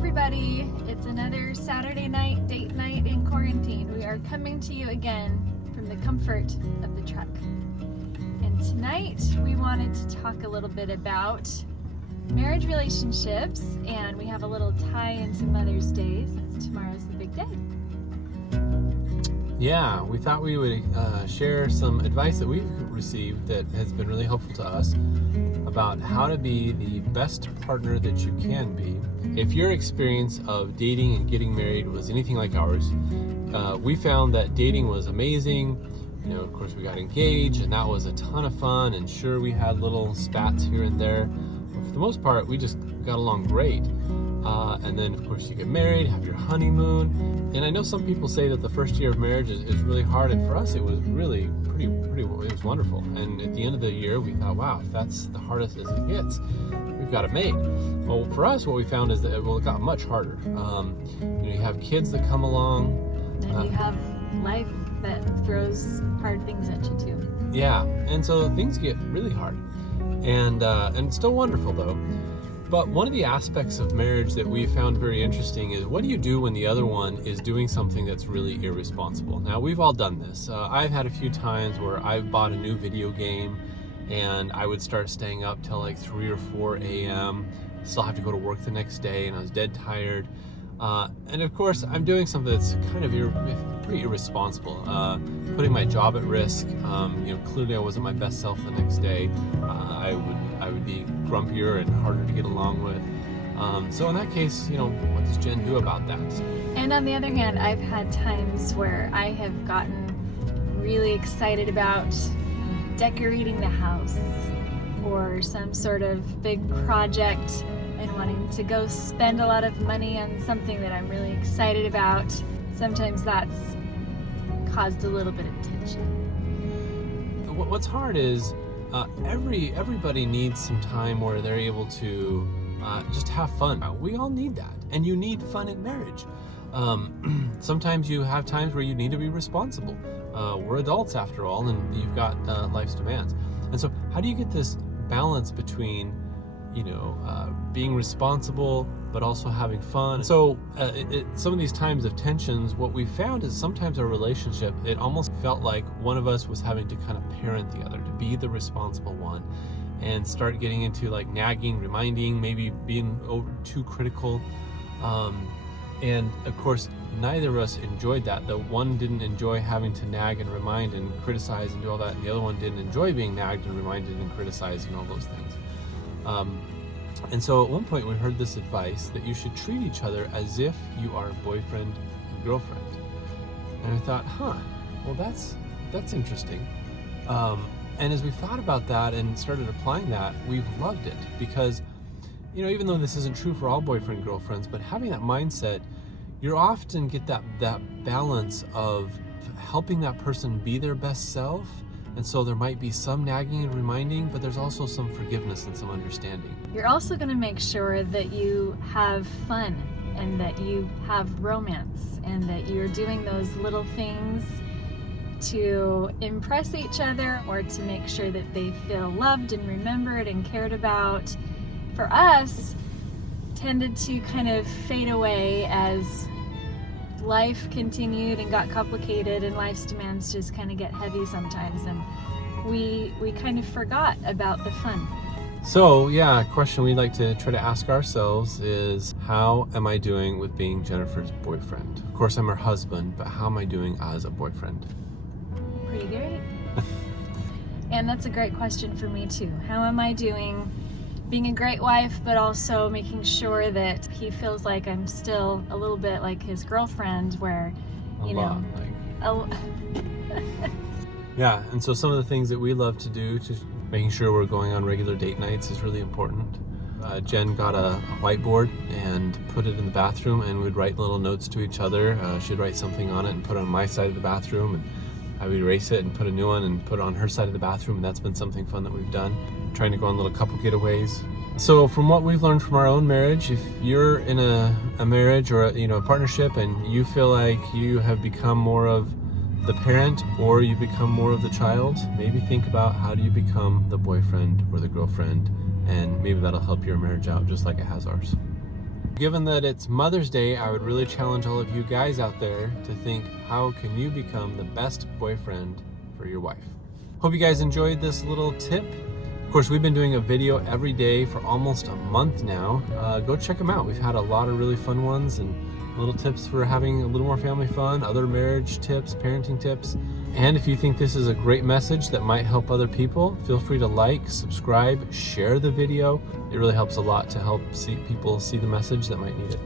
everybody. It's another Saturday night date night in quarantine. We are coming to you again from the comfort of the truck. And tonight we wanted to talk a little bit about marriage relationships, and we have a little tie into Mother's Day since tomorrow's the big day. Yeah, we thought we would share some advice that we've received that has been really helpful to us about how to be the best partner that you can be. If your experience of dating and getting married was anything like ours, we found that dating was amazing. You know, of course, we got engaged, and that was a ton of fun. And sure, we had little spats here and there, but for the most part, we just got along great. And then, of course, you get married, have your honeymoon. And I know some people say that the first year of marriage is really hard, and for us, it was really it was wonderful. And at the end of the year, we thought, wow, if that's the hardest as it gets, we've got it made. Well, for us, what we found is that it got much harder. You have kids that come along. And you have life that throws hard things at you too. Yeah, and so things get really hard. And it's still wonderful, though. But one of the aspects of marriage that we found very interesting is, what do you do when the other one is doing something that's really irresponsible? Now, we've all done this. I've had a few times where I've bought a new video game and I would start staying up till like 3 or 4 a.m. Still have to go to work the next day, and I was dead tired. And of course, I'm doing something that's kind of pretty irresponsible, putting my job at risk. Clearly I wasn't my best self the next day. I would be grumpier and harder to get along with. So in that case, what does Jen do about that? And on the other hand, I've had times where I have gotten really excited about decorating the house or some sort of big project and wanting to go spend a lot of money on something that I'm really excited about. Sometimes that's caused a little bit of tension. What's hard is everybody needs some time where they're able to just have fun. We all need that, and you need fun in marriage. Sometimes you have times where you need to be responsible. We're adults after all, and you've got life's demands. And so how do you get this balance between being responsible but also having fun? So some of these times of tensions, what we found is sometimes our relationship, it almost felt like one of us was having to kind of parent the other, to be the responsible one, and start getting into like nagging, reminding, maybe being too critical. And of course, neither of us enjoyed that. The one didn't enjoy having to nag and remind and criticize and do all that, and the other one didn't enjoy being nagged and reminded and criticized and all those things. And so at one point we heard this advice that you should treat each other as if you are boyfriend and girlfriend. And I thought, well, that's interesting. And as we thought about that and started applying that, we've loved it, because even though this isn't true for all boyfriend and girlfriends, but having that mindset, you often get that balance of helping that person be their best self. And so there might be some nagging and reminding, but there's also some forgiveness and some understanding. You're also going to make sure that you have fun and that you have romance and that you're doing those little things to impress each other or to make sure that they feel loved and remembered and cared about. For us, tended to kind of fade away as life continued and got complicated, and life's demands just kind of get heavy sometimes, and we kind of forgot about the fun. So a question we'd like to try to ask ourselves is, how am I doing with being Jennifer's boyfriend? Of course, I'm her husband, but how am I doing as a boyfriend? Pretty great. And that's a great question for me too. How am I doing being a great wife, but also making sure that he feels like I'm still a little bit like his girlfriend, where, Yeah, and so some of the things that we love to do, to making sure we're going on regular date nights, is really important. Jen got a whiteboard and put it in the bathroom, and we'd write little notes to each other. She'd write something on it and put it on my side of the bathroom, and I would erase it and put a new one and put it on her side of the bathroom, and that's been something fun that we've done. Trying to go on little couple getaways. So from what we've learned from our own marriage, if you're in a marriage or a partnership and you feel like you have become more of the parent or you become more of the child, maybe think about, how do you become the boyfriend or the girlfriend, and maybe that'll help your marriage out just like it has ours. given that it's Mother's Day, I would really challenge all of you guys out there to think, how can you become the best boyfriend for your wife? Hope you guys enjoyed this little tip. Of course, we've been doing a video every day for almost a month now. Go check them out. We've had a lot of really fun ones and little tips for having a little more family fun, other marriage tips, parenting tips. And if you think this is a great message that might help other people, feel free to like, subscribe, share the video. It really helps a lot to help people see the message that might need it.